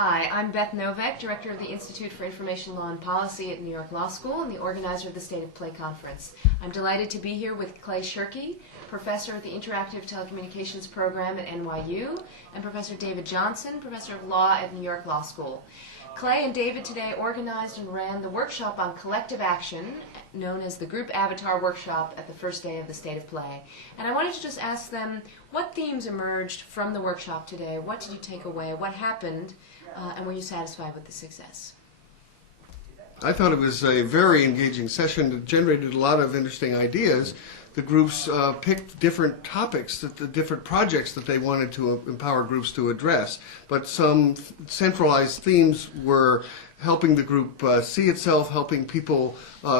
Hi, I'm Beth Noveck, Director of the Institute for Information Law and Policy at New York Law School and the organizer of the State of Play Conference. I'm delighted to be here with Clay Shirky, Professor at the Interactive Telecommunications Program at NYU, and Professor David Johnson, Professor of Law at New York Law School. Clay and David today organized and ran the workshop on collective action, known as the Group Avatar Workshop, at the first day of the State of Play. And I wanted to just ask them, what themes emerged from the workshop today? What did you take away? What happened? And were you satisfied with the success? I thought it was a very engaging session that generated a lot of interesting ideas. The groups picked different topics, the different projects that they wanted to empower groups to address. But some centralized themes were helping the group see itself, helping people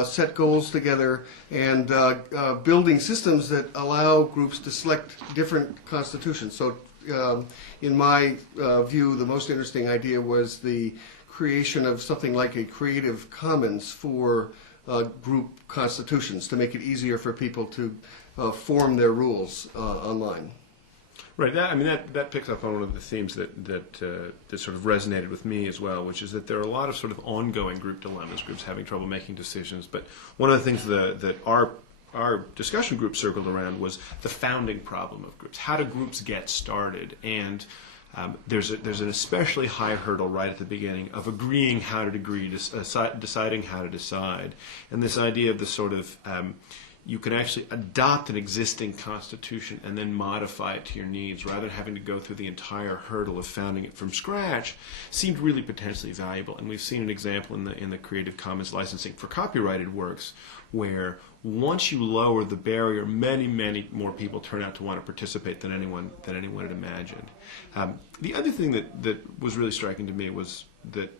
set goals together, and building systems that allow groups to select different constitutions. So in my view, the most interesting idea was the creation of something like a Creative Commons for group constitutions to make it easier for people to form their rules online. Right. That picks up on one of the themes that sort of resonated with me as well, which is that there are a lot of sort of ongoing group dilemmas, groups having trouble making decisions. But one of the things that our discussion group circled around was the founding problem of groups. How do groups get started? And there's an especially high hurdle right at the beginning of agreeing how to agree, deciding how to decide. And this idea of the sort of you can actually adopt an existing constitution and then modify it to your needs rather than having to go through the entire hurdle of founding it from scratch seemed really potentially valuable. And we've seen an example in the Creative Commons licensing for copyrighted works where once you lower the barrier, many more people turn out to want to participate than anyone had imagined. The other thing that was really striking to me was that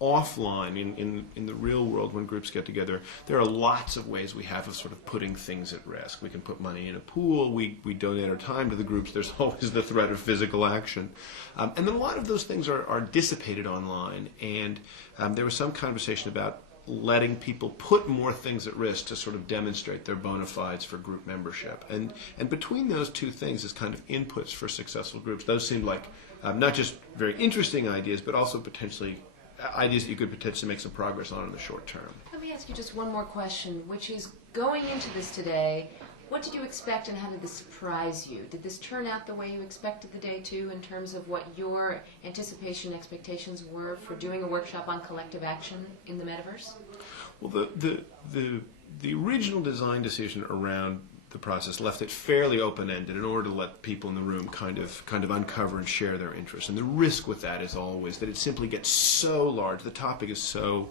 offline, in the real world, when groups get together, there are lots of ways we have of sort of putting things at risk. We can put money in a pool, we donate our time to the groups, there's always the threat of physical action. And then a lot of those things are dissipated online, and there was some conversation about letting people put more things at risk to sort of demonstrate their bona fides for group membership. And between those two things as kind of inputs for successful groups, those seemed like not just very interesting ideas, but also potentially ideas that you could potentially make some progress on in the short term. Let me ask you just one more question, which is, going into this today, what did you expect and how did this surprise you? Did this turn out the way you expected the day to, in terms of what your anticipation expectations were for doing a workshop on collective action in the metaverse? Well, the original design decision around the process left it fairly open-ended in order to let people in the room kind of uncover and share their interests. And the risk with that is always that it simply gets so large, the topic is so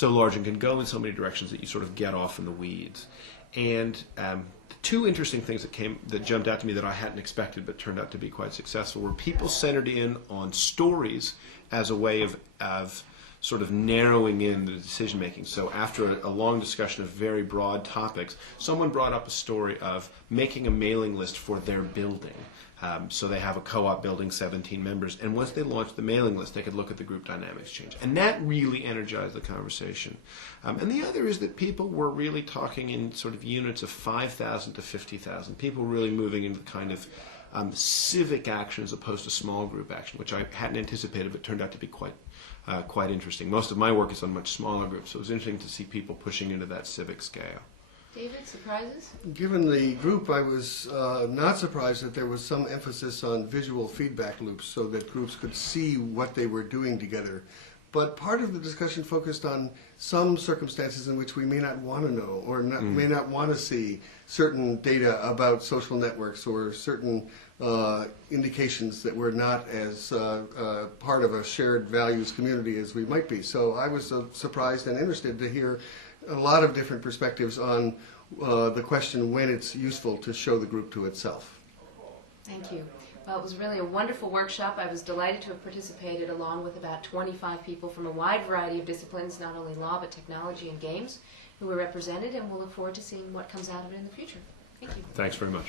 large and can go in so many directions that you sort of get off in the weeds. And the two interesting things that jumped out to me that I hadn't expected but turned out to be quite successful were people centered in on stories as a way of sort of narrowing in the decision making. So after a long discussion of very broad topics, someone brought up a story of making a mailing list for their building. So they have a co-op building, 17 members, and once they launched the mailing list, they could look at the group dynamics change. And that really energized the conversation. And the other is that people were really talking in sort of units of 5,000 to 50,000, people really moving into the kind of civic action as opposed to small group action, which I hadn't anticipated but turned out to be quite interesting. Most of my work is on much smaller groups, so it was interesting to see people pushing into that civic scale. David, surprises? Given the group, I was not surprised that there was some emphasis on visual feedback loops so that groups could see what they were doing together. But part of the discussion focused on some circumstances in which we may not want to know or may not want to see certain data about social networks or certain indications that we're not as part of a shared values community as we might be. So I was surprised and interested to hear a lot of different perspectives on the question when it's useful to show the group to itself. Thank you. Well, it was really a wonderful workshop. I was delighted to have participated along with about 25 people from a wide variety of disciplines, not only law but technology and games, who were represented, and we'll look forward to seeing what comes out of it in the future. Thank you. Thanks very much.